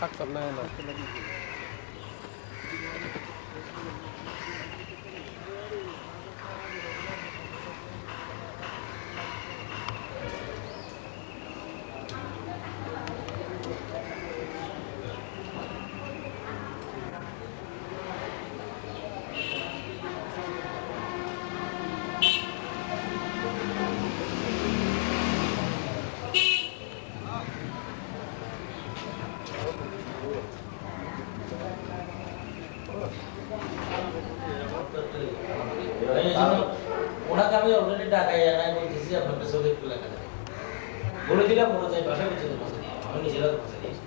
থাকতাম না না ওনাকে আমি অলরেডি ঢাকায় আনাই বলতেছি আপনার কাছে একটু লেখা দেয় বলে দিলাম ওরা যাই ভাষা বলছে পৌঁছে দিয়ে আমি নিজেরা পৌঁছে দিয়েছি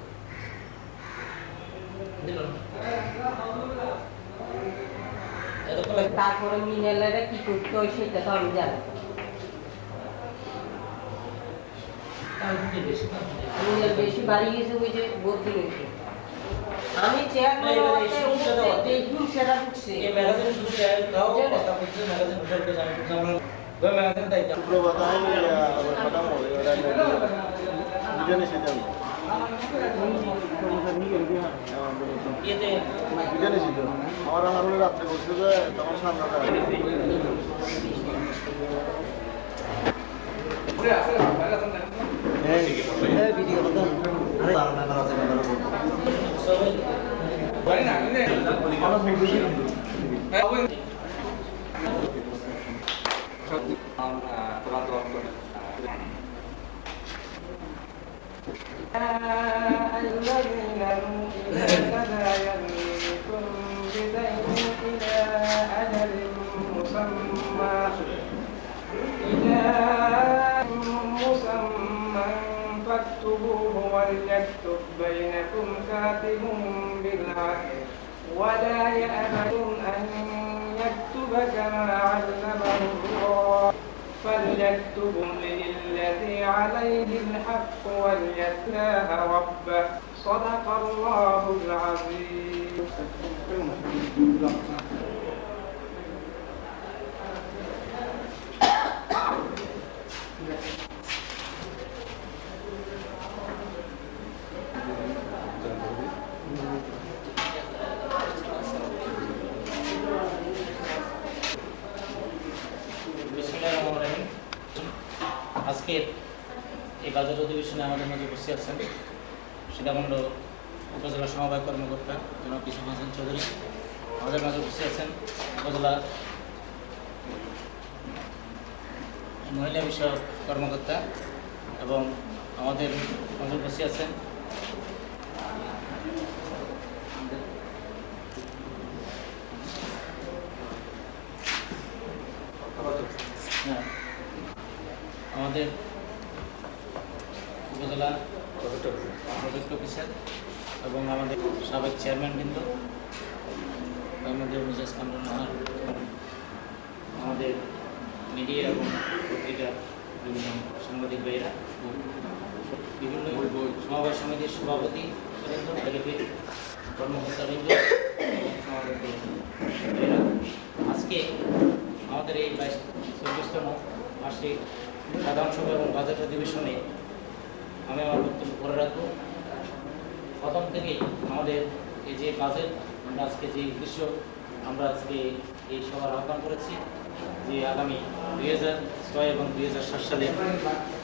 তারপরে মিনালেরা কি করতে হয় সেটা তো আমি জানি মিনাল বেশি বাড়ি গেছে ওই যে বলতে গেছে আমি চেয়ার সেটা ঢুকছে এই ম্যাগাজিন শুধু শেয়ার দাও কথা বলছে ম্যাগাজিন শুরু জানি তো আমরা ওই ম্যাগাজিন তাই সুপ্রভাত আমি কথা বলি ওরা দুজনে সেটা এতে দুজনে ছিল আমার আমার রাত্রে বলছিল যে তখন সামনাটা ভিডিও কথা আরে ব্যাপার আছে বাড়ি না الذين لا يملكون بدين إلى أجل مسمى فاكتبوه وليكتب بينكم كاتب بالعدل ولا يأمن أن يكتب كما علمه الله فليكتب للذي عليه الحق وليتلاه ربه صدق الله العظيم আজকের এই বাজেট অধিবেশনে আমাদের মাঝে বসে আছেন সীতাকুণ্ড উপজেলা সমবায় কর্মকর্তা জনাব ইউসুফ হাসান চৌধুরী, আমাদের মাঝে বসে আছেন উপজেলা মহিলা বিষয়ক কর্মকর্তা এবং আমাদের মাঝে বসে আছেন আমাদের উপজেলা প্রজেক্ট অফিসার এবং আমাদের সাবেক চেয়ারম্যান বৃন্দ আমাদের মিজাজ কামরুল নাহার, আমাদের মিডিয়া এবং পত্রিকা বিভিন্ন সাংবাদিক ভাইয়েরা, বিভিন্ন সমবায় সমিতির সভাপতি কর্মকর্তাবৃন্দ, আজকে আমাদের এই 24তম মাসিক সাধারণ সভা এবং বাজেট অধিবেশনে আমি আমার বক্তব্য করে রাখবো। প্রথম থেকেই আমাদের এই যে বাজেট আমরা আজকে যে উদ্দেশ্য আমরা আজকে এই সভার আহ্বান করেছি যে আগামী 2006 এবং 2007 সালে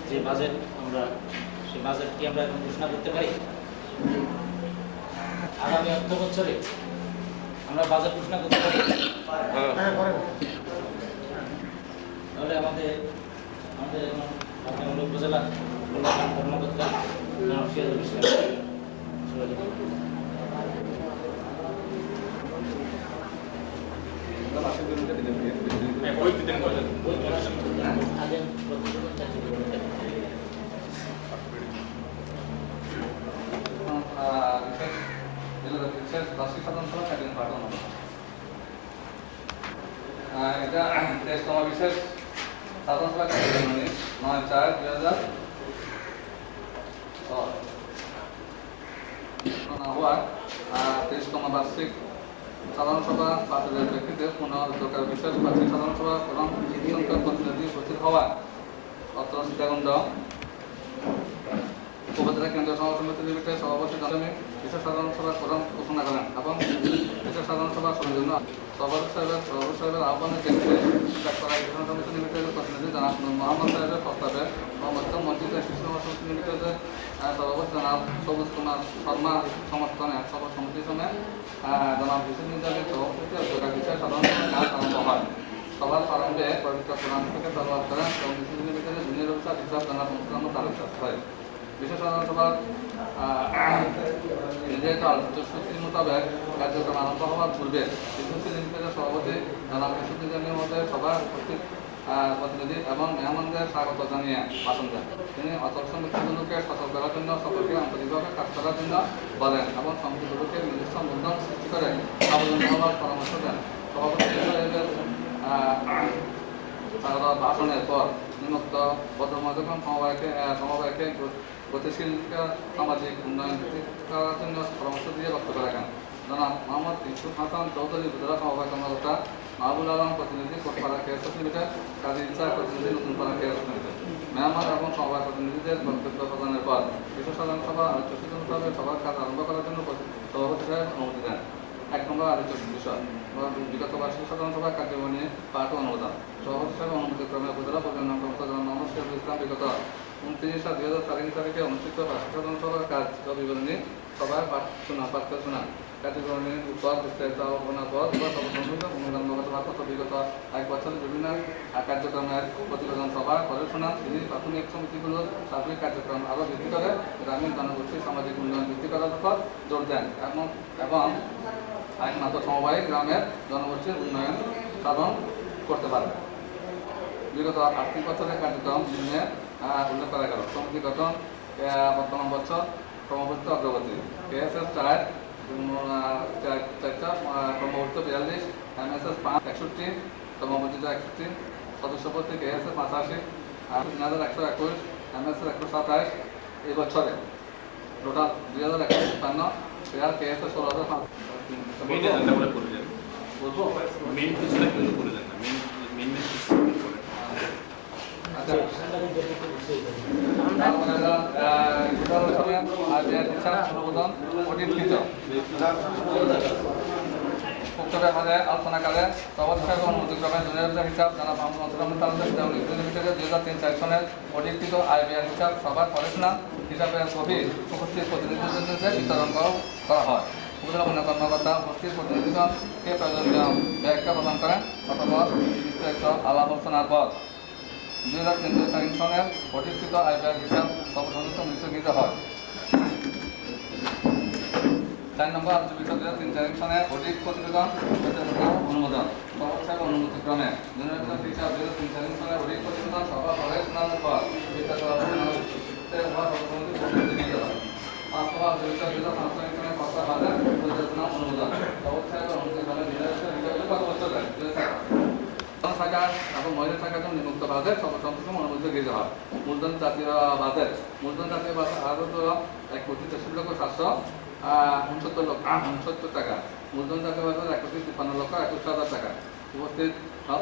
যে বাজেট আমরা সেই বাজেটটি আমরা এখন ঘোষণা করতে পারি। আগামী অর্থ বছরে আমরা বাজেট ঘোষণা করতে পারি, তাহলে আমাদের উপজেলা কল্যাণ কর্মকর্তা সিরাজুল ইসলাম এটা 23তম বিশেষ সাধারণ সভা 9/4/2000 হওয়ার 23তম বার্ষিক সাধারণ সভা বাতিলের প্রেক্ষিতে পুনর্দরকার বিশেষ বার্ষিক সাধারণ সভা এবং কিছু সংখ্যক প্রতিনিধি উপস্থিত হওয়া অত্র সীতাকুণ্ড উপজেলা কেন্দ্রীয় সভা সমিতি লিমিটেড সভাপতি জনমী বিশেষ সাধারণ সভার প্রধান ঘোষণা করেন এবং বিশেষ সাধারণ সভা জন্য সভাপতি সাহেবের আহ্বানের ক্ষেত্রে করা সমিতি লিমিটেডের প্রতিনিধি জনাব মোহাম্মদ সাহেবের প্রস্তাবে মসজিদ শিশু সমিতি লিমিটেডের সভাপতি জনাব সবুজ কুমার শর্মা সমর্থনে সভা সমিতির সময় জনাব হিসেব নির্ধারিত সভাপতি অধ্যক্ষ বিষয়ে সাধারণ কাজ আরম্ভ হয়। সভার প্রারম্ভে পবিত্র কোরআন থেকে তলবাদ করেন এবং হিসেব লিমিটেডের জুনিয়র অফিসার হিসাব জনাব মোহাম্মদ আলোচনা হয়। বিশেষ সাধারণ সভার নির্ধারিত আলোচিত সূচি মোতাবেক কার্যক্রম আরম্ভ হওয়ার পূর্বে বিশ্বসী লিমিটেডের সভাপতি জনাব হিসেব নির্ধারণের মধ্যে সভার উপস্থিত প্রতিনিধি এবং মেহমানদের স্বাগত জানিয়ে ভাষণ দেন। তিনি অচল সমিতিগুলোকে সচল করার জন্য সকলকে আন্তরিকভাবে কাজ করার জন্য বলেন এবং সমিতিগুলোকে নিজস্ব মূলধন সৃষ্টি করে স্বাবলম্বী হওয়ার পরামর্শ দেন। সভাপতি সাহেবের ভাষণের পর নিম্নোক্ত বদ্ধমধ্যম সমবায়কে গতিশীল সামাজিক উন্নয়ন করার জন্য পরামর্শ দিয়ে বক্তব্য রাখেন। জনাব মোহাম্মদ ইউসুফ হাসান চৌধুরী উপজেলা সমবায় কর্মকর্তা, মাহবুল আলম প্রতিনিধি কোটপাড়া কেএসএস লিমিটেড, কাজী ইচ্ছা প্রতিনিধি নতুনপাড়া কেএসএস লিমিটেড। মেহমান এবং সমবায় প্রতিনিধিদের বক্তব্য প্রদানের পর বিশেষ সাধারণ সভা আলোচ্য সূচনাভাবে সভার কাজ আরম্ভ করার জন্য সভাপতি সাহেব অনুমতি দেন। 1 নম্বর আলোচ্য বিষয় বিগত বার্ষিক সাধারণ সভা কার্যক্রমে পাঠ ও অনুমোদন। সভাপতি সাহেব অনুমতি ক্রমে উপজেলা পরিচালনা কর্মকর্তা জনাব মোহাম্মদ শহীদুল ইসলাম বিগত 29/7/2004 তারিখে অনুষ্ঠিত বার্ষিক সাধারণ সভার কাজ ও বিবরণী সভায় পাঠ শোনা কার্যক্রমের উপর বিস্তারিত আলোচনার পর সর্বসম্মত অনুমোদনগত ভারত বিগত 1 বছরের বিভিন্ন কার্যক্রমের প্রতিবেদন সভা করে শোনান। তিনি প্রাথমিক সমিতিগুলোর সার্বিক কার্যক্রম আরও বৃদ্ধি করে গ্রামীণ জনগোষ্ঠীর সামাজিক উন্নয়ন বৃদ্ধি করার উপর জোর দেন এবং একমাত্র সমবায় গ্রামের জনগোষ্ঠীর উন্নয়ন সাধন করতে পারে। বিগত আর্থিক বছরের কার্যক্রম নিয়ে উল্লেখ করা গেল। সমিতি গঠন বর্তমান বছর ক্রমবর্ধিত অগ্রগতি কেএসএস 4 ক্রমবর্ধিত 42, এমএসএস 5 61, ক্রমবর্ধিত 61, সদস্যপতি কেএসএস 85, 3121, এমএসএস 127 এই বছরে টোটাল 2155 শেয়ার কেএসএস 16,000 উক্ত ব্যাপারে আলোচনাকালে সভাপতি সাহেব অনুমতিক্রমে জুনিয়র হিসাব জানা মোহাম্মদ লিমিটেডের 2003-4 সনের অডিটকৃত আয় ব্যয় হিসাব সভার পড়াশোনা হিসাবে কবি উপস্থিত প্রতিনিধিদের বিতরণ করা হয়। উপজেলা উন্নয়ন কর্মকর্তা উপস্থিত প্রতিনিধিগণকে প্রয়োজনীয় ব্যাখ্যা প্রদান করেন। অথবা বিস্তারিত আলাপ আলোচনার পর 2003-4 সনের অধিকৃত আয় ব্যয় হিসাব সর্বসম্মত নিশ্চিত হয়। 4 নম্বর আলোচ্য বিষয় 2003-4 সনের অধিক প্রতিবেদন অনুমোদন। সভাপতি সাহেব অনুমতিক্রমে হিসাব 2003-4 সনের অধিক প্রতিবেদন সভা করে শোনানোর পর এবং মহিলা শাখার জন্য নিম্নোক্ত বাজেট সর্বসম্মত অনুমোদিত গৃহীত হয়। মূলধন জাতীয় বাজেট আরো 1,63,769 টাকা। মূলধন জাতীয় বাজেট 1,53,21,000 টাকা। উপস্থিত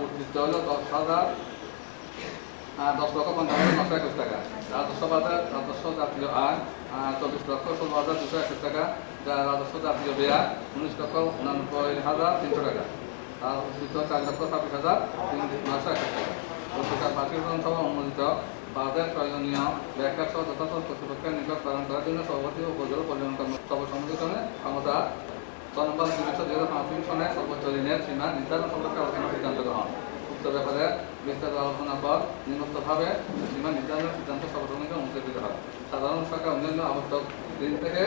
উদ্বৃত্ত হল 10,50,921 টাকা। রাজস্ব বাজেট রাজস্ব জাতীয় আয় 24,16,221 টাকা, যা রাজস্ব জাতীয় ব্যয় 19,89,300 টাকা। আর উদ্বৃত্ত 4,26,901 টাকা। পত্রিকার বার্ষিক সভা অনুমোদিত বাজেট প্রয়োজনীয় ব্যাখ্যা সহ যথাযথ কর্তৃপক্ষের নিকট প্রেরণ করার জন্য সভাপতি ও উপজেলা পরিচালনা সর্বসম্মতিক্রমে ক্ষমতা 6 নম্বর 2005 সনে সর্বোচ্চ ঋণের সীমা নির্ধারণ সম্পর্কে আলোচনা সিদ্ধান্ত গ্রহণ। উক্ত ব্যাপারে বিস্তারিত আলোচনার পর নিম্নোক্তভাবে সীমা নির্ধারণের সিদ্ধান্ত সর্বসম্মতিক্রমে অনুমোদিত হয়। সাধারণ শাখা অন্যান্য আবশ্যক ঋণ থেকে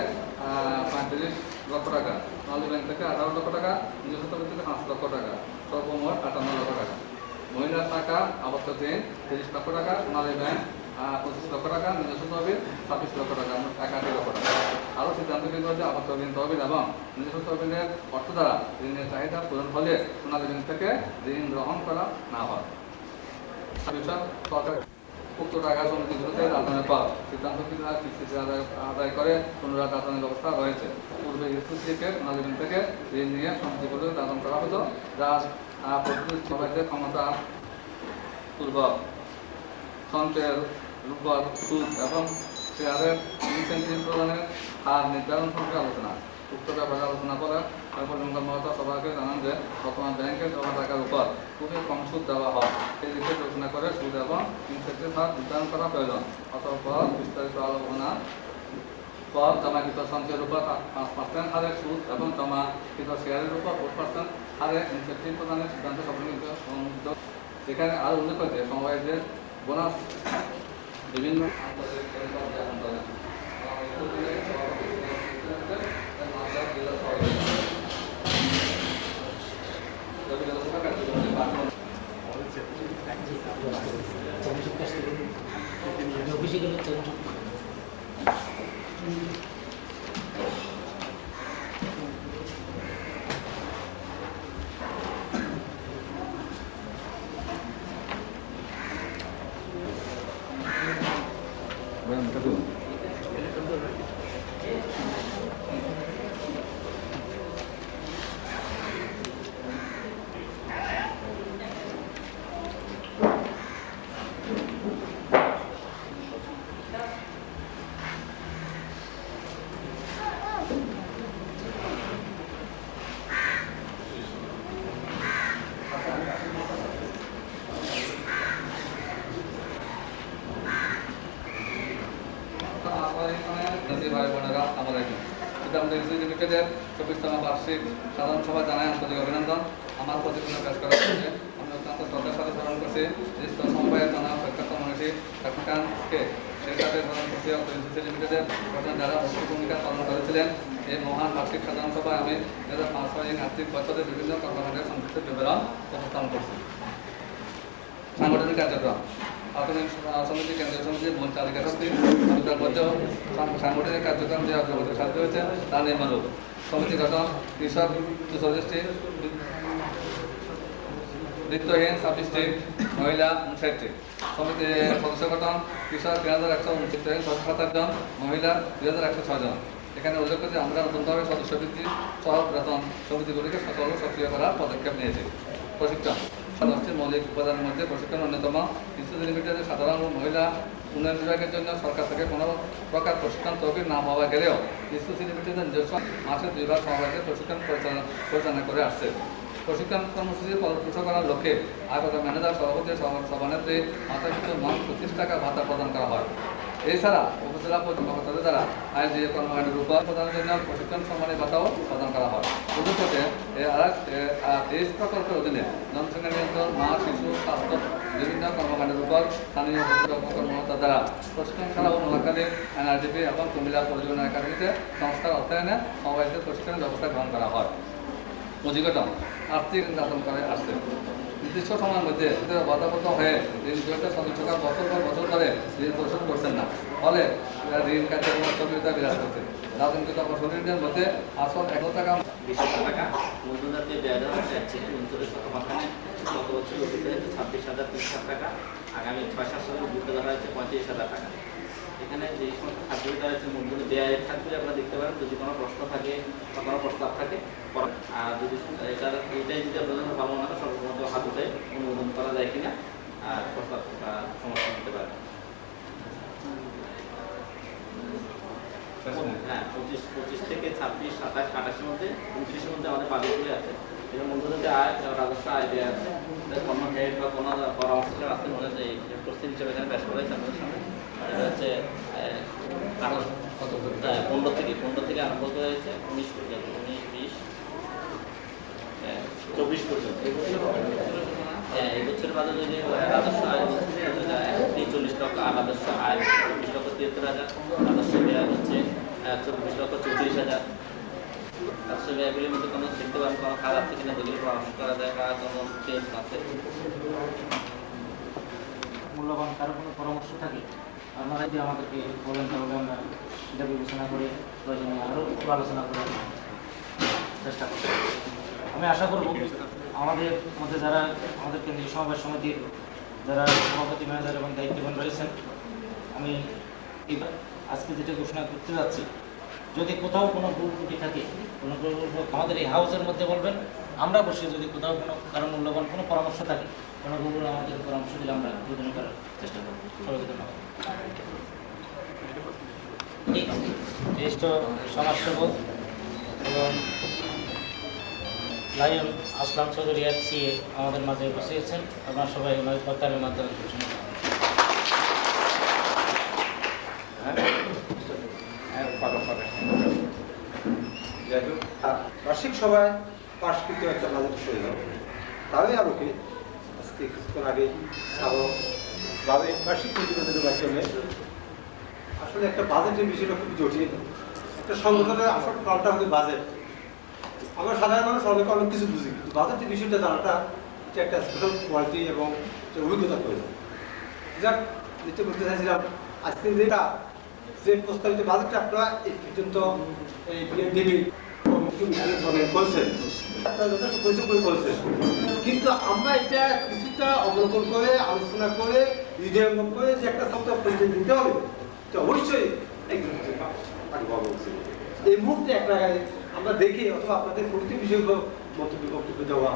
35 লক্ষ টাকা, নলি ব্যাংক থেকে 18 লক্ষ টাকা, নিজস্ব তহবিল থেকে 5 লক্ষ টাকা, সর্বমোট 58 লক্ষ টাকা। মহিলা শাখা আবশ্যক ঋণ 30 লক্ষ টাকা, সোনালী ব্যাংক 25 লক্ষ টাকা, নিজস্ব তহবিল 26 লক্ষ টাকা, মোট 81 লক্ষ টাকা। আরও সিদ্ধান্ত গৃহীত হয়েছে আবশ্যক ঋণ তহবিল এবং নিজস্ব তহবিলের অর্থ দ্বারা ঋণের চাহিদা পূরণ হলে সোনালী ব্যাংক থেকে ঋণ গ্রহণ করা না হয়। সরকার উক্ত টাকা সমিতিগুলোতে দাতানের পর সিদ্ধান্ত কিস্তিতে আদায় করে পুনরায় দাতানের ব্যবস্থা রয়েছে। পূর্বে থেকে সোনালী ব্যাংক থেকে ঋণ নিয়ে সমিতিগুলো দাতন করা হতো, যা সবাইদের ক্ষমতা পূর্বক সঞ্চয়ের উপর সুদ এবং শেয়ারের ইনসেন্টিভ প্রদানের হার নির্ধারণ সম্পর্কে আলোচনা। উক্ত ব্যাপারে আলোচনা করা পর্যন্ত মহতা সভাকে জানান যে বর্তমান ব্যাংকে জমা টাকার উপর খুবই কম সুদ দেওয়া হয়। সেই দিকে ঘোষণা করে সুদ এবং ইনসেন্টিভ হার নির্ধারণ করা প্রয়োজন। অতঃপর বিস্তারিত আলোচনা পর জমাকৃত সঞ্চয়ের উপর 5% হারে সুদ এবং জমাকৃত শেয়ারের উপর 4% হারে ইনসেন্টিভ প্রদানের সিদ্ধান্ত সম্পর্কিত এখানে আরও উল্লেখ করেছে সমবায়দের বোনাস বিভিন্ন অফিসে গেলে লিমিটেডের 24তম বার্ষিক সাধারণ সভা জানায় আন্তরিক অভিনন্দন। আমার প্রতিবেদন পেশ করার জন্য আমি অত্যন্ত শ্রদ্ধার সাথে স্মরণ করছি জ্যেষ্ঠ সমবায়ের জনাব প্রখ্যাত মনীষী শাকিব খানকে। সেই সাথে স্মরণ করছি অন্তরিক লিমিটেডের যারা মুখ্য ভূমিকা পালন করেছিলেন। এই মহান বার্ষিক সাধারণ সভায় আমি 2005 আর্থিক বছরের বিভিন্ন কর্মকাণ্ডের সংক্ষিপ্ত বিবরণ উপস্থাপন করছি। সাংগঠনিক কার্যক্রম প্রাথমিক সমিতি, কেন্দ্রীয় সমিতি, মূল তালিকা সমিতি তার মধ্যেও সাংগঠনিক কার্যক্রম যে অগ্রগতি সাধ্য হয়েছে তার নির্মাণরূপ। সমিতি গঠন কৃষক 240টি, বৃত্তহীন 26টি, মহিলা 59টি। সমিতি সদস্য গঠন কৃষক 3129, বৃত্তহীন 727 জন, মহিলা 2106 জন। এখানে উল্লেখ করছি আমরা নতুনভাবে সদস্য বৃদ্ধি সহ বেতন সমিতিগুলিকে সকল সক্রিয় করার পদক্ষেপ নিয়েছি। প্রশিক্ষণ 10টি মৌলিক উপাদানের মধ্যে প্রশিক্ষণ অন্যতম। ইস্যুস লিমিটেডের সাধারণ ও মহিলা উন্নয়ন বিভাগের জন্য সরকার থেকে কোনো প্রকার প্রশিক্ষণ তহবিল না পাওয়া গেলেও ইস্যুস লিমিটেডের নিজস্ব মাসে 2 বার সমবায়কে প্রশিক্ষণ পরিচালনা করে আসছে। প্রশিক্ষণ কর্মসূচি ফলপ্রসূ করার লক্ষ্যে আগত ম্যানেজার, সভাপতি, সভানেত্রী মাথায় কিছু 25 টাকা ভাতা প্রদান করা হয়। এছাড়া উপজেলা কর্মকর্তাদের দ্বারা আইনজীবী কর্মকাণ্ডের উপর প্রদানের জন্য প্রশিক্ষণ সম্মানী ভাতাও প্রদান করা হয়। উদ্যোগে 23 প্রকল্পের অধীনে জনসংখ্যা নিয়ন্ত্রণ, মা, শিশু, স্বাস্থ্য বিভিন্ন কর্মকাণ্ডের উপর স্থানীয় কর্মকর্তার দ্বারা প্রশিক্ষণ ছাড়াও নোয়াখালী এনআরডিপি এবং কুমিল্লা পরিবহন একাডেমিতে সংস্থার অর্থায়নে সমবায়িত প্রশিক্ষণের ব্যবস্থা গ্রহণ করা হয়। পুঁজিগঠন আর্থিক দাতন করে আসছে। নির্দিষ্ট সময়ের মধ্যে বাধাবদ্ধ হয়ে ঋণ গ্রহীতার সদস্যরা বছর পর বছর ধরে ঋণ পরিশোধ করছেন না, ফলে ঋণ কার্যক্রম স্থবিরতা বিরাজ করছে। রাজনৈতিক ঋণের মধ্যে আসল 1 টাকা 20 টাকা মূলধনের যে ব্যয় দেওয়া হচ্ছে 39% গত বছর অতীতে 26,030 টাকা, আগামী 6-7 সালে উদ্বৃত্ত ধরা হয়েছে 35,000 টাকা। এখানে যে সমস্ত খাতগুলি দেওয়া হয়েছে মূলধনের ব্যয়ের খাতগুলি আপনারা দেখতে পারেন। যদি কোনো প্রশ্ন থাকে বা কোনো প্রস্তাব থাকে আর যদি এটাই যদি আপনাদের ভালো মনে হয় সর্বপ্রথম হাত উঠে অনুমোদন করা যায় কিনা আর প্রস্তাব সমর্থন দিতে পারে। হ্যাঁ, 25 থেকে 26, 27, 28 মধ্যে 29 মধ্যে আমাদের বাজেটগুলি আছে। এর মূলধনের যে আয়, রাজস্ব আয় ব্যয় আছে, কোনো হেড বা কোনো পরামর্শ আছে মনে হয় এই প্রস্তুতি হিসেবে এখানে পেশ করা হয়েছে আপনাদের সামনে। এটা হচ্ছে 15 থেকে আরম্ভ করা হয়েছে 19 পর্যন্ত, 19, 20, 24 পর্যন্ত। এই বছরের বাজেট যদি রাজস্ব আয় 43 লক্ষ, আর রাজস্ব আয় 20,73,000, রাজস্ব ব্যয় হচ্ছে 24,34,000। রাজস্ব ব্যয়গুলির মধ্যে কোনো দেখতে পারেন কোনো কাজ আছে কিনা যেগুলি পরামর্শ করা যায় বা কোনো চেঞ্জ আছে। মূল্যবান কারো কোনো পরামর্শ থাকে আপনারা যদি আমাদেরকে বলেন তাহলে আমরা সেটা বিবেচনা করে প্রয়োজনে আরও একটু আলোচনা করার চেষ্টা করব। আমি আশা করব আমাদের মধ্যে যারা আমাদের কেন্দ্রীয় সমবায় সমিতির যারা সভাপতি, ম্যানেজার এবং দায়িত্ববান রয়েছেন, আমি আজকে যেটা ঘোষণা করতে যাচ্ছি, যদি কোথাও কোনো ভুল ত্রুটি থাকে কোনো আমাদের এই হাউসের মধ্যে বলবেন। আমরা বসে যদি কোথাও কোনো কারণ মূল্যবান কোনো পরামর্শ থাকে, কোনো ভুল আমাদের পরামর্শ দিলে আমরা প্রদান করার চেষ্টা করব। সবাইকে ধন্যবাদ। জ্যেষ্ঠ সমাজসেবক এবং লায়ন আসলাম চৌধুরী FCA আমাদের মাঝে বসিয়েছেন। আপনারা সবাই ওনার প্রত্যাহারের মাধ্যমে ঘোষণা করেন। বার্ষিক সভায় পাশকৃত একটা বাজেট প্রয়োজন। তাহলে আরো কি আজকে কিছুক্ষণ আগে ভাবে বার্ষিক প্রতিবেদনের মাধ্যমে আসলে একটা বাজেটের বিষয়টা খুব জটিল। একটা সংগঠনের আসল প্রাণটা হচ্ছে বাজেট। আমরা সাধারণ মানুষ অনেক কিছু বুঝি, কিন্তু বাজেটের বিষয়টা জানাটা এটা একটা স্পেশাল কোয়ালিটি এবং একটা অভিজ্ঞতা প্রয়োজন। যাক, যেটা বলতে চাইছিলাম, আজকে যে প্রস্তাবিত বাজেটটা আপনারা এই পর্যন্ত এই বিএনডিবি বলছেন, আপনারা যথেষ্ট পরিশ্রম করে বলছেন, কিন্তু আমরা এটা কিছুটা অবলোকন করে আলোচনা করে হৃদয়ঙ্গম করে যে একটা শব্দ পরিচয় দিতে হবে, তো অবশ্যই একজন এই মুহূর্তে এক জায়গায় আমরা দেখি অথবা আপনাদের প্রতি বিষয় বক্তব্য দেওয়া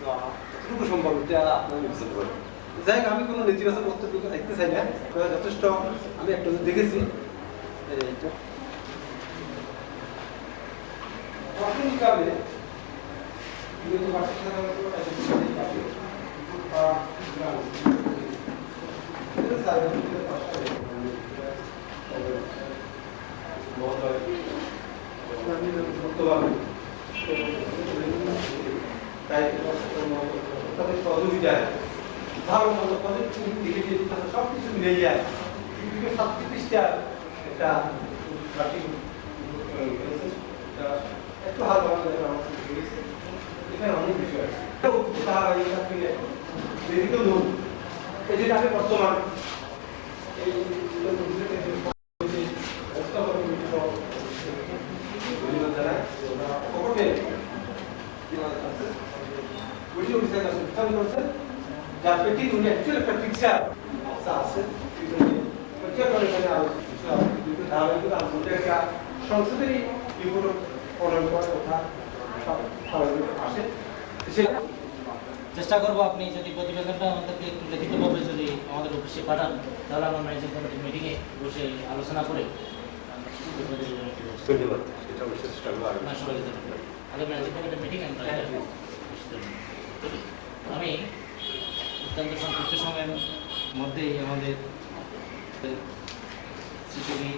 যতটুকু সম্ভব এটা আপনারা বিবেচনা করেন। যাই হোক, আমি কোনো নেতিবাচক বক্তব্য দেখতে চাই না। যথেষ্ট আমি একটা দেখেছি প্রাথমিকভাবে সহযোগিতায় ভালো মতো সব কিছু মিলে যায় 37টা একটা একটু হাল এখানে অনেক বিষয় আছে। এই যে আমি বর্তমান এই যার পেটি উনি অ্যাকচুয়ালি একটা পিকচার আছে সংসদেরই আসে। চেষ্টা করবো আপনি যদি প্রতিবেদনটা আমাদেরকে একটু লিখিতভাবে যদি আমাদের অফিসে পাঠান, তাহলে আমরা ম্যানেজিং কমিটির মিটিংয়ে বসে আলোচনা করে ধন্যবাদ। সেটা অবশ্যই চেষ্টা করবো। আগে ম্যানেজিং কমিটির মিটিং আমি অত্যন্ত সংক্ষিপ্ত সময়ের মধ্যেই আমাদের সিসিবি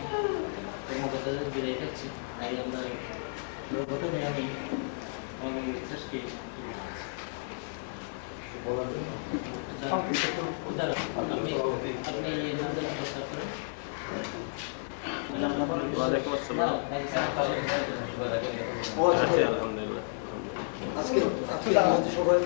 কর্মকর্তাদের বিদায় খাচ্ছি। তাই আমরা প্রথমে আমি আমাদের বিশ্বাসকে আপনি প্রস্তাব করেন। আজকে আমাদের সবাই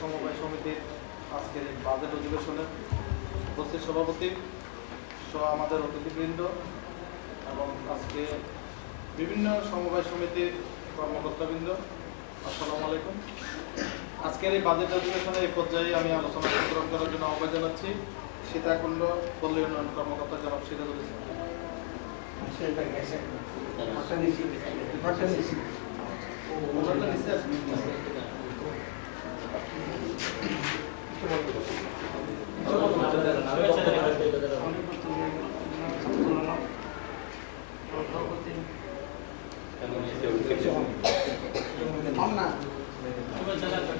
সমবায় সমিতির আজকের বাজেট অধিবেশনের উপস্থিত সভাপতি সহ আমাদের অতিথিবৃন্দ এবং আজকে বিভিন্ন সমবায় সমিতির কর্মকর্তাবৃন্দ, আসসালামু আলাইকুম। আজকের এই বাজেট অধিবেশনের এই পর্যায়ে আমি আলোচনা গ্রহণ করার জন্য আহ্বান জানাচ্ছি সীতাকুণ্ড পল্লী উন্নয়ন কর্মকর্তা জনাব সিরাজুল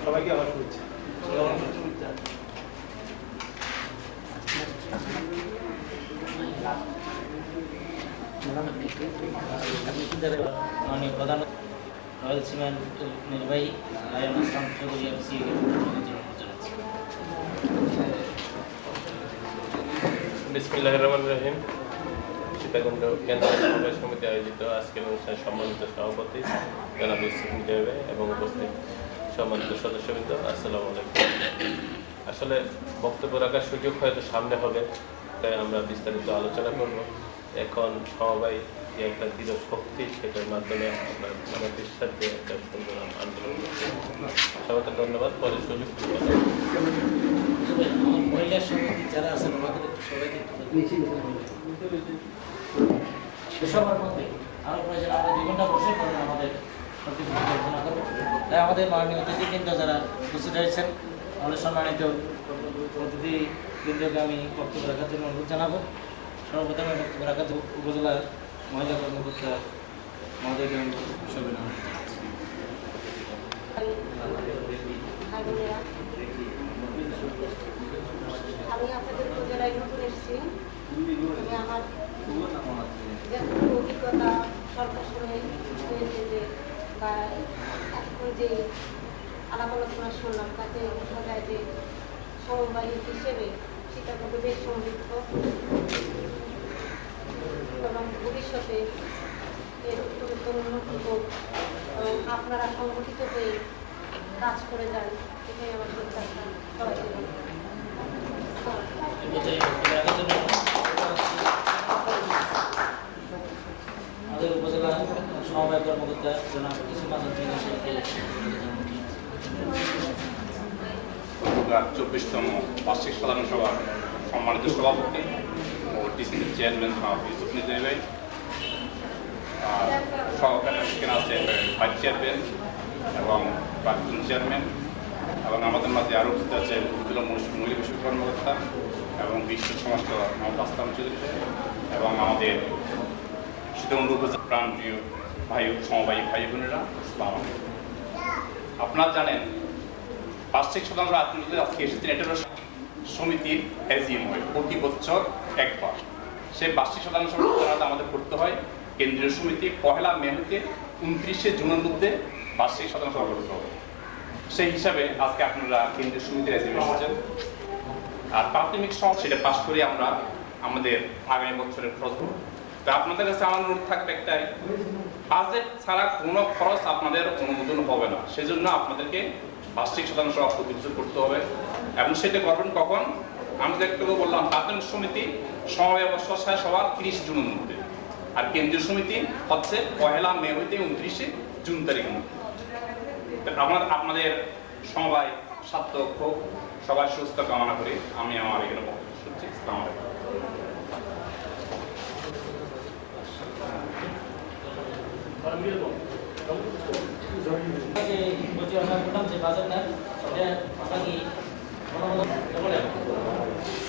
সবাইকে আবার শুভেচ্ছা। মাননীয় প্রধান রয়্যাল সিমেন্ট নির্বাহী লায়ন আসলাম চৌধুরী FCA জানাচ্ছি। বিসমিল্লাহির রহমানির রহিম। সীতাকুণ্ড কেন্দ্রীয় সমবায় সমিতি আয়োজিত আজকের অনুষ্ঠানে সম্মানিত সভাপতি জনাব ইউসুফ মির্জা এবং উপস্থিত সম্মানিত সদস্যবৃন্দ, আসসালামু আলাইকুম। আসলে বক্তব্য রাখার সুযোগ হয়তো সামনে হবে, তাই আমরা বিস্তারিত আলোচনা করব। এখন সমবায় যে একটা দৃঢ় শক্তি, সেটার মাধ্যমে আমরা আমাদের সাথে একটা সুন্দর আন্দোলন করছি। সবাইকে ধন্যবাদ। পরে সুযোগ আমার মহিলা সমিতি যারা আছেন আমাদের সবাইকে সবার মধ্যে আরো প্রয়োজন আমরা 2 ঘন্টা বসে করেন আমাদের প্রতিনিধি আলোচনা করবো। তাই আমাদের মাননীয় অতিথিবৃন্দ যারা উপস্থিত হয়েছেন, আমাদের সম্মানিত অতিথিবৃন্দকে আমি বক্তব্য রাখার জন্য অনুরোধ জানাবো। সর্বপ্রথমে বক্তব্য রাখার জন্য উপজেলা মহিলা কর্মকর্তা মহোদয়কে আমি সবাই নাম আমি আপনাদের উপজেলায় নতুন এসেছি। আমি আমার যতটুকু অভিজ্ঞতা সরকার সঙ্গে হয়েছে যে বা এখন যে আলাপ আলোচনা শুনলাম, তাতে বোঝা যায় যে সমবায় হিসেবে সেটা কিন্তু বেশ সমৃদ্ধ এবং ভবিষ্যতে এর উত্তরোত্তর উন্নতি হোক এবং আপনারা সংগঠিত হয়ে কাজ করে যান, এটাই আমার প্রত্যাশা। সবাইকে আমাদের উপজেলা সমবায় কর্মকর্তা জনাব ইসুফ হাসান উপজেলার 24তম বার্ষিক সাধারণ সভার সম্মানিত সভাপতি ও ডিসিসির চেয়ারম্যান ইউসুফ নিজামী ভাই, সহকারী সেখানে আছেন ভাইস চেয়ারম্যান এবং প্রাক্তন চেয়ারম্যান, এবং আমাদের মাঝে আরও উপস্থিত আছেন উপজেলা মহিলা বিষয়ক কর্মকর্তা এবং বিশ্ব সমাজসেবা মোহাম্মদ আসলাম চৌধুরী এবং আমাদের সীতাকুণ্ড উপজেলা প্রাণপ্রিয় ভাই সমবায়ী ভাই বোনেরা। আপনারা জানেন বার্ষিক সাধারণ সভা আজকে এসেছেন, এটা সমিতির এজিএম হয় প্রতি বছর একবার। সেই বার্ষিক সাধারণ সভা আমাদের করতে হয় কেন্দ্রীয় সমিতি 1 মে হতে 29 জুনের মধ্যে বার্ষিক সাধারণ সভা করতে হবে। সেই হিসাবে আজকে আপনারা কেন্দ্রীয় সমিতির এজিএম এসেছেন। আর প্রাথমিক সভা সেটা পাশ করে আমরা আমাদের আগামী বছরের খরচ। তো আপনাদের কাছে আমার অনুরোধ থাকবে একটাই, বাজেট ছাড়া কোনো খরচ আপনাদের অনুমোদন হবে না। সেজন্য আপনাদেরকে বার্ষিক সাধারণ সভা প্রতি বছর করতে হবে এবং সেটা করবেন কখন? আমি একটু বললাম প্রাথমিক সমিতি সমবায় স্বশাসন সভা 30 জুনের মধ্যে, আর কেন্দ্রীয় সমিতি হচ্ছে 1 মে হইতে 29 জুন তারিখের মধ্যে। আপনাদের সমবায় সার্থক হোক, সবাই সুস্থ কামনা করি। আমি আমার এখানে বক্তব্য শুনছি। আসসালামু আলাইকুম। যে বাজারটা সেটা আমরা কি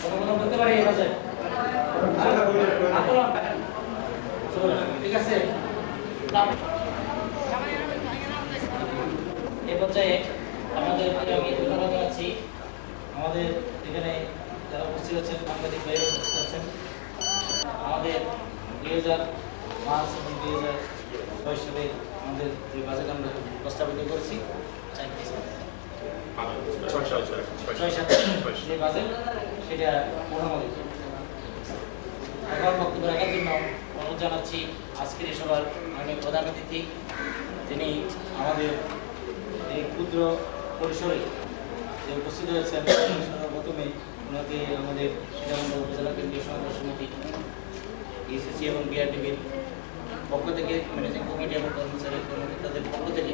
অনুমোদন করতে পারি? এই বাজার ঠিক আছে। এ পর্যায়ে আমাদের আমি ধন্যবাদ জানাচ্ছি আমাদের এখানে যারা উপস্থিত আছেন, সাংবাদিক ভাইয়েরা উপস্থিত আছেন। আমাদের 2005 এবং 2006 সালে আমাদের যে বাজেট আমরা প্রস্তাবিত করেছি, 6-7 যে বাজেট সেটা অনুমোদিত। এখন বক্তব্য রাখার জন্য অনুরোধ জানাচ্ছি আজকের এই সভার মাননীয় প্রধান অতিথি, তিনি আমাদের এই ক্ষুদ্র পরিসরে যে উপস্থিত হয়েছেন, সর্বপ্রথমে ওনাকে আমাদের সীতাকুণ্ড উপজেলা কেন্দ্রীয় সমবায় সমিতি ইসিসি এবং বিআরটিভির পক্ষ থেকে, ম্যানেজিং কমিটি এবং কর্মচারী কর্মকর্তাদের পক্ষ থেকে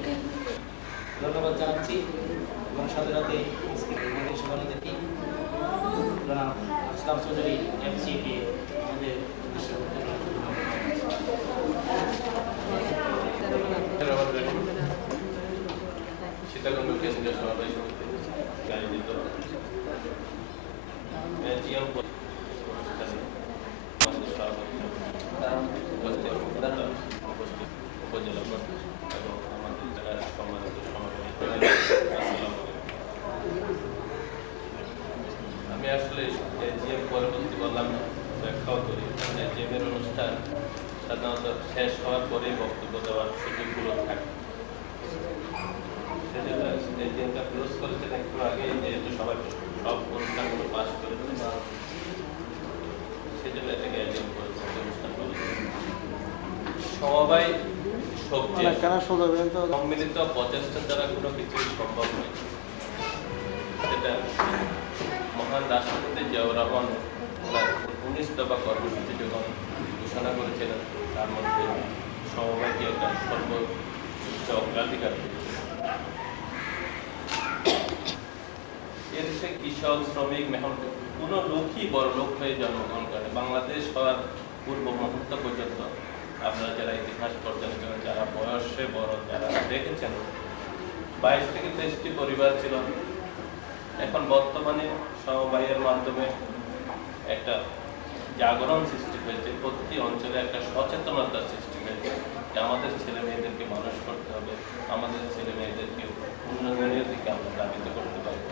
ধন্যবাদ জানাচ্ছি এবং সাথে সাথে আমাদের সভাপতি জনাব আসলাম চৌধুরী এমসিকে আমাদের সীতাকুণ্ড কেন্দ্রীয় সমবায় সমিতি আয়োজিত এজিএম উপজেলা এবং আমাদের জেলার সম্মানিত সমাবেশ, আমি আসলে এজিএম পরবর্তী বললাম ব্যাখ্যাও করি। এজিএমের অনুষ্ঠান সাধারণত শেষ হওয়ার পরে বক্তব্য দেওয়ার সুযোগগুলো থাকে। সেজন্য এজিএমটা ক্লোজ করেছেন একটু আগে, যেহেতু সবাই সব অনুষ্ঠানগুলো পাস করেছে, সেজন্য এটাকে এজিএম করেছে অনুষ্ঠান করেছে। সমবায় সবচেয়ে সম্মিলিত প্রচেষ্টা দ্বারা কোনো কিছুই সম্ভব নয়। সেটা মহান রাষ্ট্রপতি জিয়াউর রহমান ওনার 19 দফা কর্মসূচি যখন ঘোষণা করেছিলেন তার মধ্যে সমবায়কে একটা সর্বোচ্চ অগ্রাধিকার এদেশে কৃষক শ্রমিক মেহনত কোনো লোকই বড় লোক হয়ে জন্মগ্রহণ করে। বাংলাদেশ হওয়ার পূর্ব মুহূর্ত পর্যন্ত আপনারা যারা ইতিহাস পর্যবেক্ষণ যারা বয়সে বড় যারা দেখেছেন 22 থেকে 23টি পরিবার ছিল। এখন বর্তমানে সমবায়ের মাধ্যমে একটা জাগরণ সৃষ্টি হয়েছে, প্রতি অঞ্চলে একটা সচেতনতার সৃষ্টি হয়েছে যে আমাদের ছেলে মেয়েদেরকে মানুষ করতে হবে, আমাদের ছেলে মেয়েদেরকে উন্নয়নের দিকে আমরা ধাবিত করতে পারবো।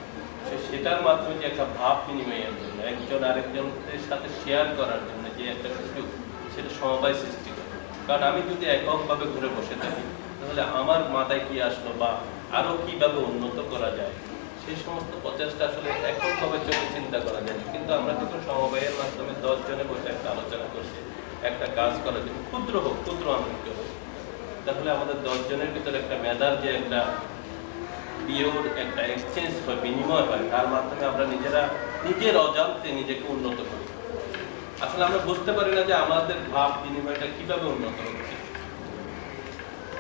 সেটার মাধ্যমে যে একটা ভাব বিনিময়ের জন্য একজন আরেকজনের সাথে শেয়ার করার জন্য যে একটা সুযোগ, সেটা সমবায় সৃষ্টি করে। কারণ আমি যদি এককভাবে ঘুরে বসে থাকি তাহলে আমার মাথায় কি আসলো বা আরো কিভাবে উন্নত করা যায় সেই সমস্ত প্রচেষ্টা আসলে এককভাবে চোখে চিন্তা করা যায়। কিন্তু আমরা যখন সমবায়ের মাধ্যমে 10 জনে বসে একটা আলোচনা করছি, একটা কাজ করার জন্য ক্ষুদ্র হোক ক্ষুদ্র আন্তরিক হোক, তাহলে আমাদের 10 জনের ভিতরে একটা মেধার যে একটা পিওর একটা এক্সচেঞ্জ হয়, বিনিময় হয়, তার মাধ্যমে আমরা নিজের অজান্তে নিজেকে উন্নত করি। আসলে আমরা বুঝতে পারি না যে আমাদের ভাব বিনিময়টা কিভাবে উন্নত হচ্ছে।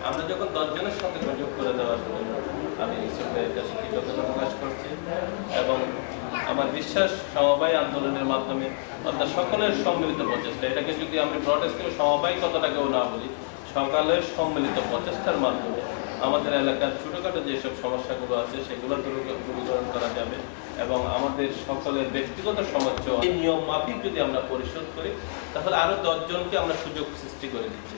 আমরা যখন 10 জনের সাথে যোগ করে দেওয়ার জন্য আমি ঈশ্বরের কাছে কৃতজ্ঞতা প্রকাশ করছি এবং আমার বিশ্বাস সমবায় আন্দোলনের মাধ্যমে অর্থাৎ সকলের সম্মিলিত প্রচেষ্টা, এটাকে যদি আমি ব্রড স্কেলে সমবায় কথাটাকেও না বলি, সকলের সম্মিলিত প্রচেষ্টার মাধ্যমে আমাদের এলাকার ছোটখাটো যেসব সমস্যাগুলো আছে সেগুলো দূরীকরণ করা যাবে এবং আমাদের সকলের ব্যক্তিগত সমস্যা এই নিয়ম মাফিক যদি আমরা পরিশোধ করি তাহলে আরো 10 জনকে আমরা সুযোগ সৃষ্টি করে দিচ্ছি।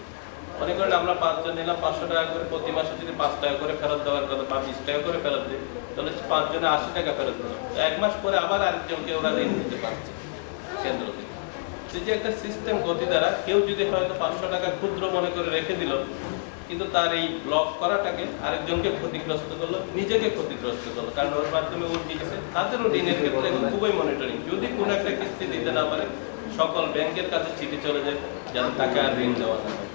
মনে করেন আমরা 5 জন নিলাম, 500 টাকা করে, প্রতি মাসে যদি 5 টাকা করে ফেরত দেওয়ার কথা বা 20 টাকা করে ফেরত দিই তাহলে 5 জনে 80 টাকা ফেরত দিল। 1 মাস পরে আবার আরেকজনকে ওরা ঋণ দিতে পারছে কেন্দ্র থেকে। এই যে একটা সিস্টেম গতি দ্বারা কেউ যদি হয়তো 500 টাকা ক্ষুদ্র মনে করে রেখে দিল, কিন্তু তার এই ব্লক করাটাকে আরেকজনকে ক্ষতিগ্রস্ত করলো, নিজেকে ক্ষতিগ্রস্ত করলো, কারণ ওর মাধ্যমে ও দিয়েছে তাদেরও ঋণের ক্ষেত্রে এখন খুবই মনিটরিং। যদি কোনো একটা কিস্তি দিতে না পারে সকল ব্যাংকের কাছে চিঠি চলে যায় যাতে তাকে আর ঋণ দেওয়া না হয়।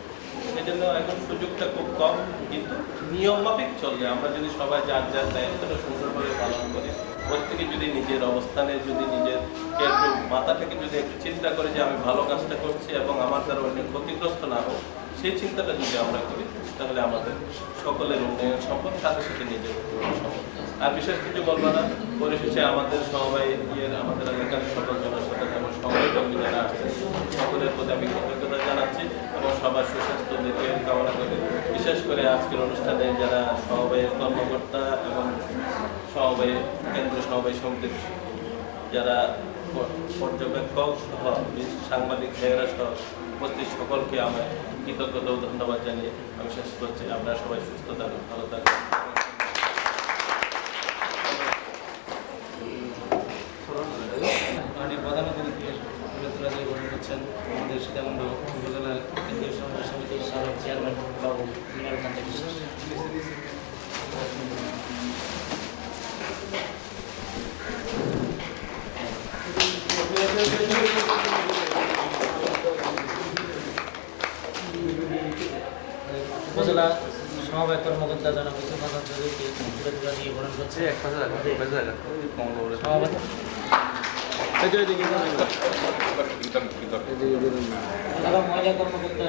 সেই জন্য এখন সুযোগটা খুব কম, কিন্তু নিয়ম মাফিক চলবে। আমরা যদি সবাই যার যার দায়িত্বটা সুন্দরভাবে পালন করি, প্রত্যেকে যদি নিজের অবস্থানে যদি নিজের একটু মাথা থেকে যদি একটু চিন্তা করে যে আমি ভালো কাজটা করছি এবং আমার দ্বারা অন্য ক্ষতিগ্রস্ত না হোক, সেই চিন্তাটা যদি আমরা করি তাহলে আমাদের সকলের উন্নয়ন সম্ভব, সাথে সাথে নিজের উন্নয়ন সম্ভব। আর বিশেষ কিছু বলবো না, পরিশেষে আমাদের সবাই আমাদের এলাকার সকল জনসাধারণ এবং সবাই কর্মী যারা আসছেন সকলের প্রতি আমি কৃতজ্ঞতা জানাচ্ছি এবং সবার সুস্বাস্থ্য দিকে কামনা করি। বিশেষ করে আজকের অনুষ্ঠানে যারা সমবায়ের কর্মকর্তা এবং সমবায় কেন্দ্র সমবায় সমিতির যারা পর্যবেক্ষক সহ সাংবাদিক ভাইয়েরা সহ উপস্থিত সকলকে আমার কৃতজ্ঞতা ও ধন্যবাদ জানিয়ে আমি শেষ করছি। আপনারা সবাই সুস্থ থাকুন, ভালো থাকুন। প্রধান অতিথি করছেন আমাদের সীতাকুণ্ড উপজেলা কেন্দ্রীয় সমবায় সমিতির সাবেক চেয়ারম্যান বাবু মিনার কান্তি বিশ্বাস। উপজেলা সমবায় কর্মকর্তা জনাব ইসুফান চৌধুরীকে তুলে দিয়ে গ্রহণ করছে। এবং মহিলা কর্মকর্তা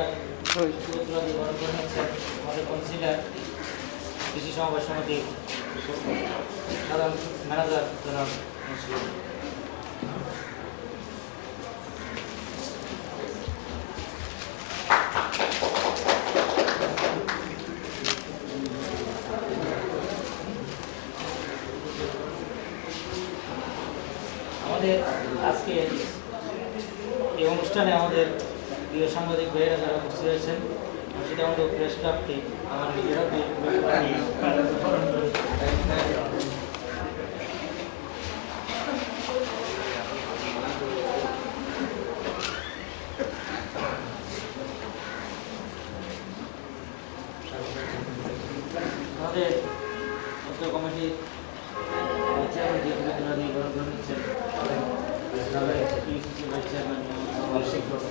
তুলে দিয়ে গ্রহণ করে হচ্ছে আমাদের কাউন্সিলর কৃষি সমবায় সমিতি সাধারণ ম্যানেজার জনাব মুসলিম। আমাদের আজকে এই অনুষ্ঠানে আমাদের প্রিয় সাংবাদিক ভাইয়েরা যারা উপস্থিত হয়েছেন, সেটা আমাদের প্রেস ক্লাবটি আমার নিজেরাও আমাদের উত্তর কমিটির চেয়ারম্যান দিয়ে গ্রহণ করে নিচ্ছেন ভাইস চেয়ারম্যান শিক্ষক।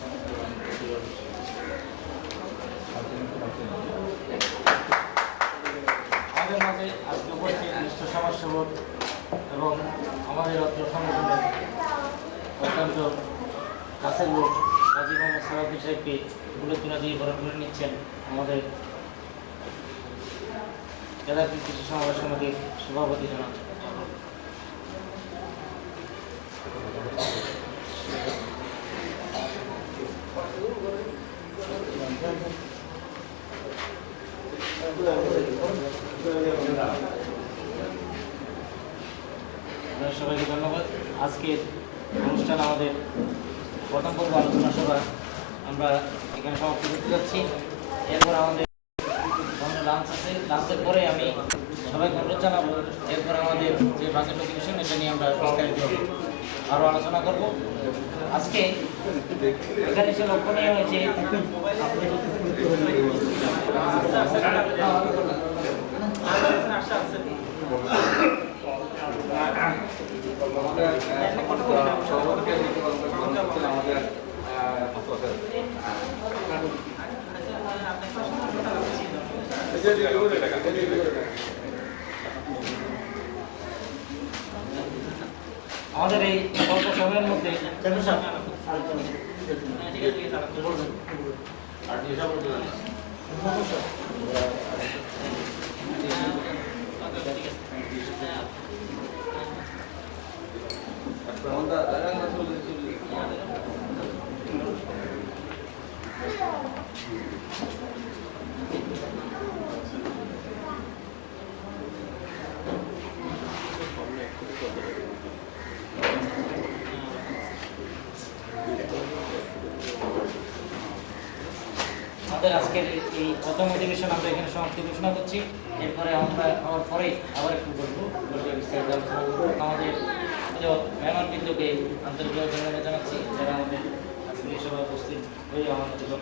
আমাদের মাঝে আজকে উপস্থিত বিশিষ্ট সমাজসেবক এবং আমাদের অত্র সংগঠনের অত্যন্ত কাছের লোক কাজী মোহাম্মদ সালাউদ্দিন সাহেবকে তুলে দিয়ে বরণ করে নিচ্ছেন আমাদের কেদারপুর কৃষি সমাবেশ সমিতির সভাপতি জনাব। সবাইকে ধন্যবাদ। আজকের অনুষ্ঠান আমাদের প্রথম পর্ব আলোচনা সভা আমরা এখানে সমাপ্ত করতে যাচ্ছি। এরপর আমাদের লাঞ্চ আছে, লাঞ্চের পরে আমি সবাইকে অনুরোধ জানাবো এরপর আমাদের যে বাজেট অধিবেশন এটা নিয়ে আমরা বিস্তারিত আরও আলোচনা করব। আজকে এখানে এসে লক্ষণীয় হয়েছে আমাদের এই স্বল্প সময়ের মধ্যে আমাদের আজকের এই প্রথম অধিবেশন আমরা এখানে সমাপ্তি ঘোষণা করছি। এরপরে আমরা আমার পরে আবার একটু বলবো বিস্তারিত আলোচনা করবো। আমাদের মেহমানবৃন্দকে আন্তরিকভাবে ধন্যবাদ জানাচ্ছি যারা আমাদের আজকের এই সভায় উপস্থিত হয়ে আমাদের জন্য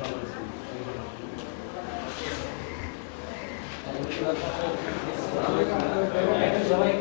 সবাই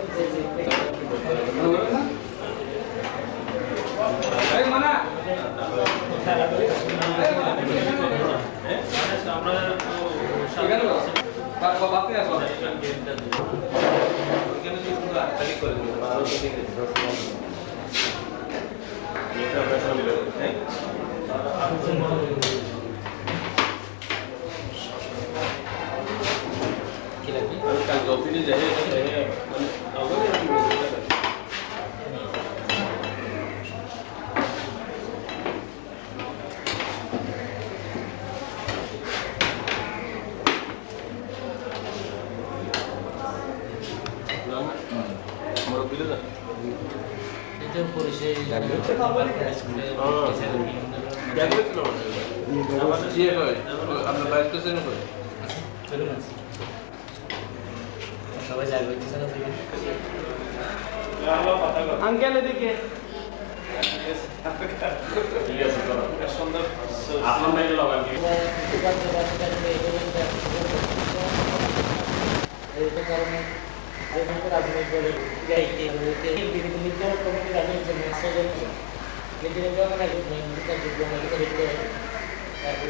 আঙ্কেল এদিকে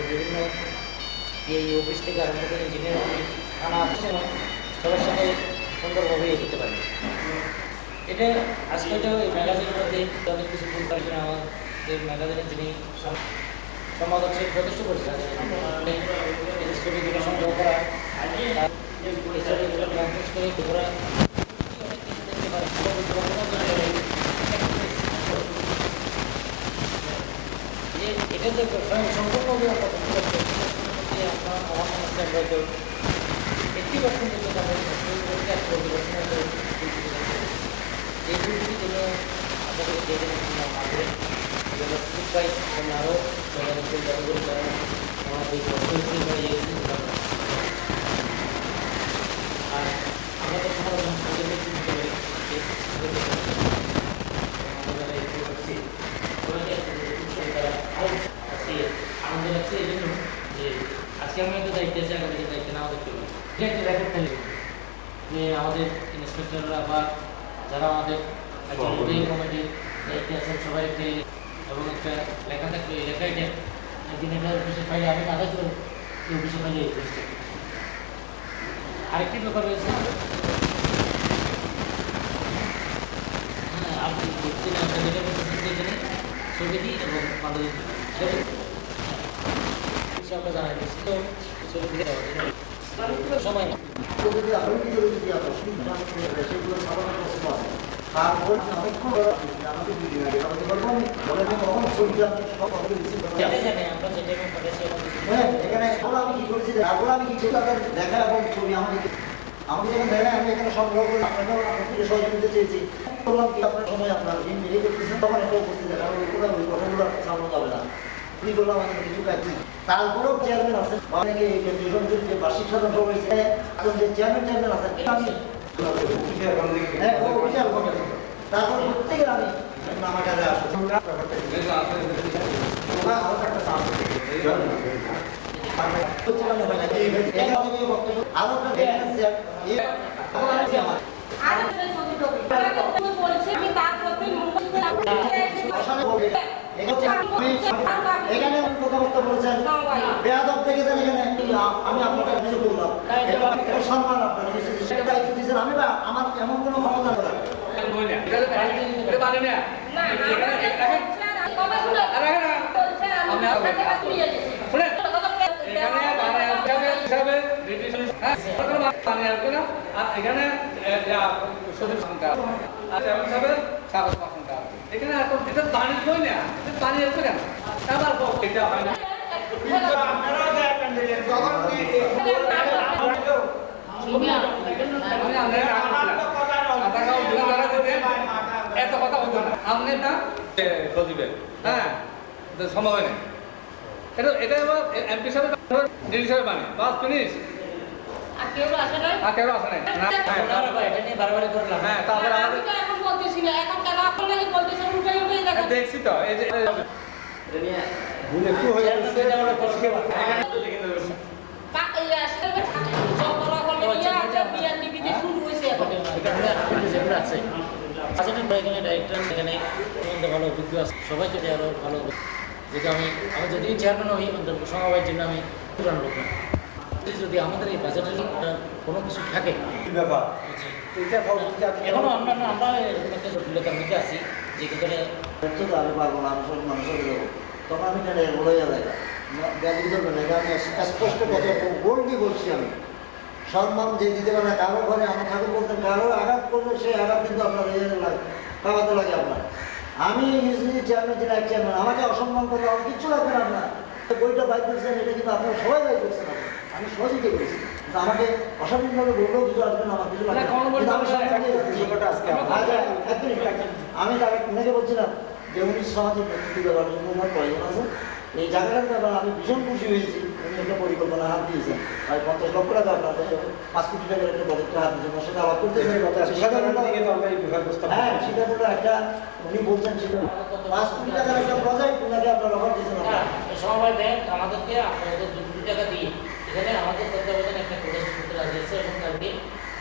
বিভিন্ন এই অফিস থেকে আরম্ভ করে ইঞ্জিনিয়ার অফিস থানা সবার সাথে সুন্দরভাবে এগোতে পারে। এটা আজকে তো এই ম্যাগাজিনের মধ্যে অনেক কিছু ভুল করার জন্য আমাদের ম্যাগাজিনের যিনি সম্পাদক সে যথেষ্ট করছে ছবিগুলো সংগ্রহ করা ছবিগুলো কম্পোজ করে ঘোরা এটা যে সম্পূর্ণভাবে আমরা হয়তো 80% এই দুটি জন্য আপনাদের যে আমাদের সুযোগ পাই আমরা আরও আর আমাদের সমাধান আনন্দ লাগছে এই জন্য যে আজকে আমি একটা দায়িত্ব আছে আমাদের দায়িত্ব নেওয়া দেখতে পারি এটা একটা রেকর্ড থাকবে যে আমাদের ইন্সপেক্টররা বা যারা আমাদের কমিটির দায়িত্বে আছেন সবাইকে এবং একটা লেখা থাকবে এই লেখাইটা একদিন এটা অফিসে ফাইলে আমি কাগজ অফিসে ফাইলে আরেকটি ব্যাপার রয়েছে আপনি একটা জায়গায় এখানে ছবি দিই এবং আমাদের আমরা জানাই দিচ্ছি তো ছবি দিয়ে দেওয়া যায় সময় না আমাকে যখন দেয় না আমি এখানে সংগ্রহ করে আপনাকেও আপনাকে সহযোগিতা চেয়েছি বললাম কি আপনার সময় আপনার দিন বেরিয়ে করতেছেন তখন একটা উপস্থিত আছে কারণ ওগুলো ওই কথাগুলো সামনে যাবে না কি করলাম আমাদের কিছু কাজ তারপরেও চেয়ারম্যান আছেন অনেকে এই কেন্দ্রীয় সমিতির যে বার্ষিক সাধারণ সভা হয়েছে এখন যে চেয়ারম্যান আছেন আমি হ্যাঁ ও বিচার করবেন তারপর প্রত্যেকের আমি আমার কাছে আসবো এখানে কথাবার্তা বলেছেন বেয়াদব দেখেছেন এখানে আমি আপনাকে অভিযোগ করলাম সম্মান আপনার দায়িত্ব দিয়েছেন আমি বা আমার এমন কোনো ক্ষমতা করা এখানে এখানে এখন এটা পানি বই না পানি আছে কেন আবার এটা হয় না এত কথা বলতো না আপনি না দিবেন হ্যাঁ সম্ভব নেই এটা এটা এবার এমপি সাহেব ডিডি সাহেব মানে বাস ফিনিশ আর কেউ আসে নাই না এটা নিয়ে বারবার করলাম হ্যাঁ তারপরে আমাদের এখন বলতেছি না এখন টাকা আপনাকে বলতেছেন উঠাই উঠাই দেখেন দেখছি তো এই যে ভুল একটু হয়ে গেছে ভালো অভিজ্ঞ আছে সবাইকে আরো ভালো যেটা আমি যদি চেয়ারম্যান হই সমবায়ের জন্য আমি পুরান লোক না যদি আমাদের এই বাজেটের কোনো কিছু থাকে ব্যাপার এখনো আমরা একটা জটিলতার মধ্যে আছি যে করে আমি পারবো না আমি সব মানুষের দেবো তখন আমি কেন বলে যাবে ব্যাধি করবেন এটা আমি স্পষ্ট কথা বোল্ডলি বলছি আমি সম্মান যে দিতে পারে না কারো ঘরে আমার ঠাকুর বলতেন কারো আঘাত করলে সেই আঘাত কিন্তু আপনার খাওয়াতে লাগে আপনার আমি ইউজলি চেয়ারম্যান যেটা এক চেয়ারম্যান আমাকে অসম্মান করলে আমার কিচ্ছু লাগবে না আপনার বইটা বাইক করছেন এটা কিন্তু আপনারা সবাই বাইক করছেন আমি সহযোগিতা করেছি কিন্তু আমাকে অস্বাধীনভাবে বললেও কিছু আসবে না আমার কিছু লাগবে আমি তাকে উনাকে বলছিলাম যে উনি সমাজের নেতৃত্ব দেওয়ার জন্য আমার প্রয়োজন আছে এই জায়গাটার ব্যাপার আমি ভীষণ খুশি হয়েছি উনি একটা পরিকল্পনা হাত দিয়েছেন আর 50 লক্ষ টাকা আপনার 5 কোটি টাকার একটা প্রজেক্টে হাত দিয়েছেন সেটা আলাপ করতে হ্যাঁ সেটা তো একটা উনি বলছেন সেটা 5 কোটি টাকার একটা প্রজেক্ট উনাকে আপনার অফার দিয়েছেন সমবায় ব্যাংক আমাদেরকে আপনাদের 2 কোটি টাকা দিয়ে এখানে আমাদের তত্ত্বাবধানে একটা প্রজেক্ট করতে রাজি আছে এবং কালকে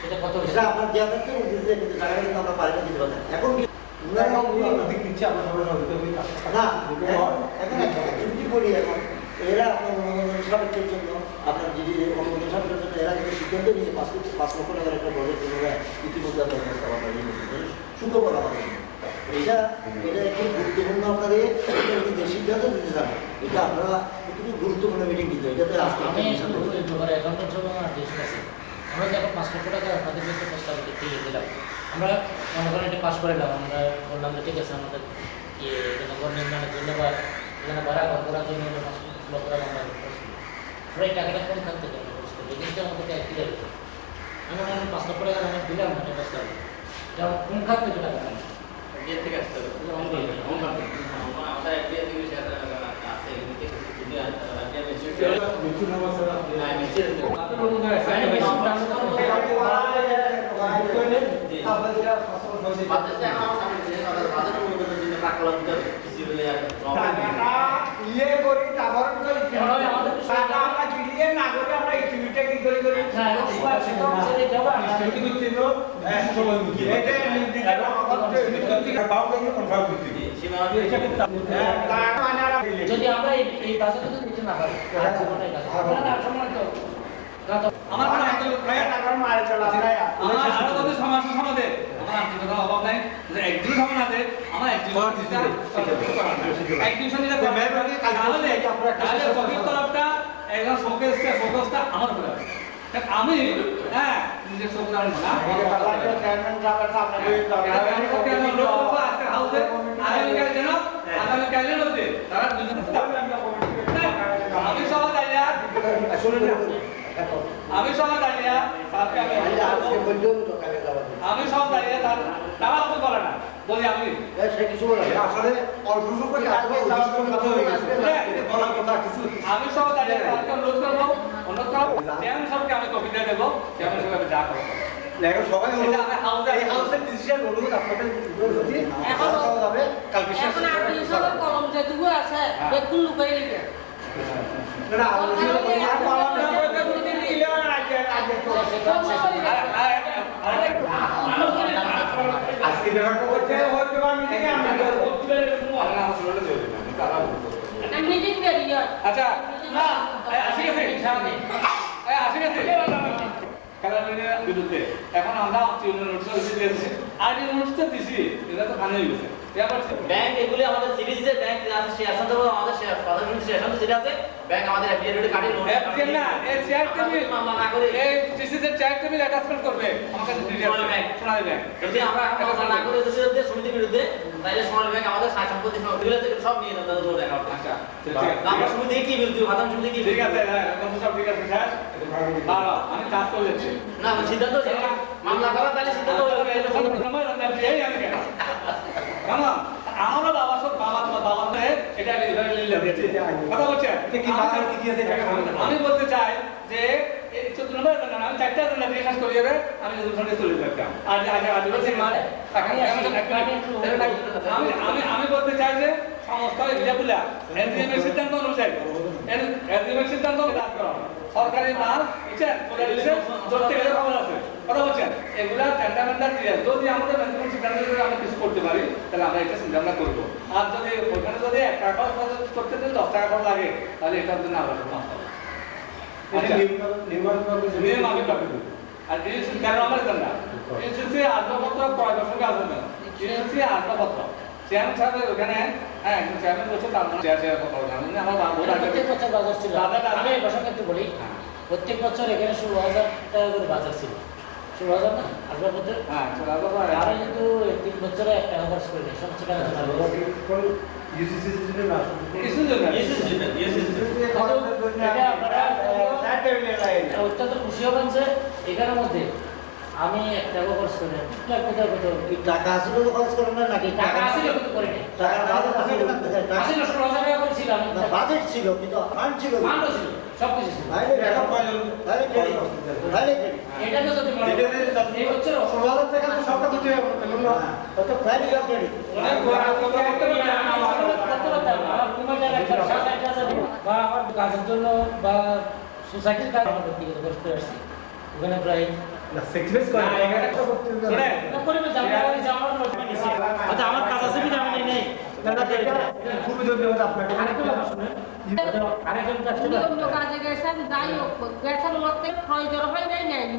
সেটা কত সেটা আপনার দেওয়া থাকতে কিন্তু টাকাটা কিন্তু আমরা পারি না দিতে পারেন এখন কি না এখন যদি বলি এখন এরা আপনার অনুমোদন সাপেক্ষের জন্য আপনার যদি অনুমোদন সাপেক্ষের জন্য এরা যদি সিদ্ধান্ত নিয়ে 5 লক্ষ টাকার একটা প্রজেক্ট ইতিমধ্যে আপনার প্রস্তাব সুখবর আমাদের এটা একটু গুরুত্বপূর্ণ আপনাদের যে সিদ্ধান্ত দিতে চান এটা আপনারা একটু গুরুত্বপূর্ণ মিটিং দিতে এটাতে আমরা যখন 5 লক্ষ টাকা আপনাদের কাছে প্রস্তাব দিয়ে দিলাম আমরা মনে করেন এটা পাস করে দিলাম আমরা বললাম যে ঠিক আছে আমাদের এখানে ঘর নির্মাণের জন্য বা এখানে ভাড়া ঘর করার জন্য 5 লক্ষ টাকা আমরা এই টাকাটা কম থাকতে চাই এই জিনিসটা আমাদেরকে ক্লিয়ার হতো আমরা 5 লক্ষ টাকা আমরা দিলাম না প্রস্তাব যেমন কোন খাত থেকে টাকা থেকে আসতে হবে যদি আমরা এই বাজারে যদি নিতে না পারি আমার সমস্যা সমাধান আমার আন্তরিকতার অভাব নাই একদিন হবে না যে আমার একদিন তাহলে চোখের তরফটা একদম ফোকাসটা আমার উপরে আছে। আমি হ্যাঁ নিজের চোখে আমি না আগামীকালের মধ্যে তারা আমি সহ দাঁড়িয়ে আমি সহ দাঁড়িয়ে আমি সব দাঁড়িয়ে তারা অত করে না বলি আমি আসলে অল্প করে আমি সব দাঁড়িয়ে তাদেরকে অনুরোধ করবো চেয়ারম্যান সাহেবকে আমি কপি দিয়ে দেবো চেয়ারম্যান সাহেব যা করবো সবাই এখন আপনি সব কলম যেটুকু আছে বেকুল লুকাই লিখে মিটিং করি আচ্ছা না আসি গেছে আসি গেছে খেলার বিরুদ্ধে এখন আমরা নোটিশ দিয়েছি আর এই নোটিশটা দিছি এটা তো ফাইনাল হয়ে গেছে ব্যাংক এগুলি আমাদের সিরিজে ব্যাংক আছে শেয়ার সাথে আমাদের শেয়ার প্রধান শেয়ার সাথে যেটা আছে ব্যাংক আমাদের এফডিআর কাটে লোন এফডিআর না এই চেয়ার টেবিল মামলা না করে এই ডিসিসি চেয়ার টেবিল অ্যাটাচমেন্ট করবে আমার কাছে সোনালী ব্যাংক যদি আমরা মামলা না করে দেশের সমিতির বিরুদ্ধে তাহলে সোনালী ব্যাংক আমাদের সাত সম্পত্তি সব নিয়ে যাবে তাদের উপর অ্যাকাউন্ট আচ্ছা আমরা সমিতি কি বিরুদ্ধে প্রধান সমিতি কি ঠিক আছে হ্যাঁ সব ঠিক আছে স্যার বাবা আমি কাজ করে যাচ্ছি না সিদ্ধান্ত মামলা করা তাহলে সিদ্ধান্ত এই আমি কেন কেন আমারও বাবা সব বাবা এটা কথা বলছে আমি বলতে চাই যে এই 14 নম্বর আমি 4টা জন্য দিয়ে শেষ করে যাবে আমি সঙ্গে চলে যেতাম আর আমি বলতে চাই যে সমস্ত বিজাপুলা এনজিএমের সিদ্ধান্ত অনুযায়ী এনজিএমের সিদ্ধান্ত সরকারি মাল বুঝছেন চলতে গেলে খবর আছে কথা বলছেন এগুলা টেন্ডার দিয়ে যদি আমাদের ম্যানেজমেন্ট সিদ্ধান্ত আমরা কিছু করতে পারি তাহলে আমরা এটা চিন্তা ভাবনা করবো আর যদি ওইখানে যদি 1 টাকা করতে দিলে 10 টাকা করে লাগে তাহলে এটার জন্য আমরা মাফ করবো নিয়ম আমি পাবো আর ডিসিসি কেন আমরা জানা ডিসিসি আসবাবপত্র কয় বছর আসবে না ডিসিসি আসবাবপত্র চেয়ারম্যান সাহেব ওখানে হ্যাঁ একজন চেয়ারম্যান বলছে তার মানে চেয়ার কথা জানেন আমার প্রত্যেক বছর বাজার ছিল আমি এই বছর একটু বলি প্রত্যেক বছর এখানে 16,000 টাকা করে বাজার ছিল 16,000 না আসবাবপত্র হ্যাঁ আমি কিন্তু 3 বছরে 1 টাকা খরচ করি না সমস্ত টাকা অত্যন্ত খুশি হবেন যে এখানের মধ্যে আমি 1 টাকা খরচ করি না টাকা আসলে তো খরচ করেন না নাকি টাকা আসলে কিন্তু করি না টাকা বাজেট আছে না আসলে 16,000 টাকা করেছিলাম বাজেট ছিল কিন্তু ফান্ড ছিল ফান্ডও ছিল সবকিছু ছিল এটা তো যদি মনে এই বছর 16,000 টাকা তো সরকার দিতে হবে কত ফাইল আপডেট অনেক বড় বা আমার কাজের জন্য বা সোসাইটির কাজ আমার ব্যক্তিগত করতে আসছি ওখানে প্রায় আমার কাজ আছে কিনা আমি নেই খুবই ধন্যবাদ আপনাকে অন্য কাজে গেছেন যাই হোক গেছেন মধ্যে প্রয়োজন হয় নাই নেয়নি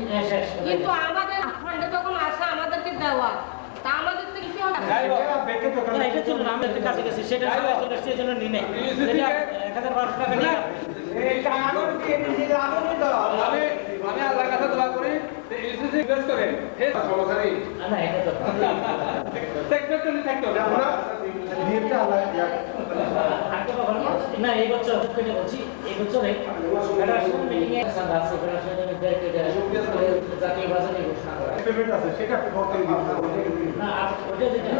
কিন্তু আমাদের ফান্ডে যখন আসে আমাদেরকে দেওয়া তা আমাদের থেকে কি হবে এটা ছিল না আমি একটা কাজে গেছি সেটা চলে এসেছে এজন্য নিই নাই 1012 টাকা নিয়ে আমি আল্লাহর কাছে দোয়া করি যে ইউসিসি ইনভেস্ট করেন এই সমাধানই না এটা তো সেক্টরটা থাকতে হবে আমরা নিয়মটা না এই বছর কেটে বলছি এই বছরে ফেডারেশন মিটিং এ আছে ফেডারেশনের জাতীয় বাজারে ঘোষণা করা পেমেন্ট আছে সেটা করতে দিন না ওটা যেটা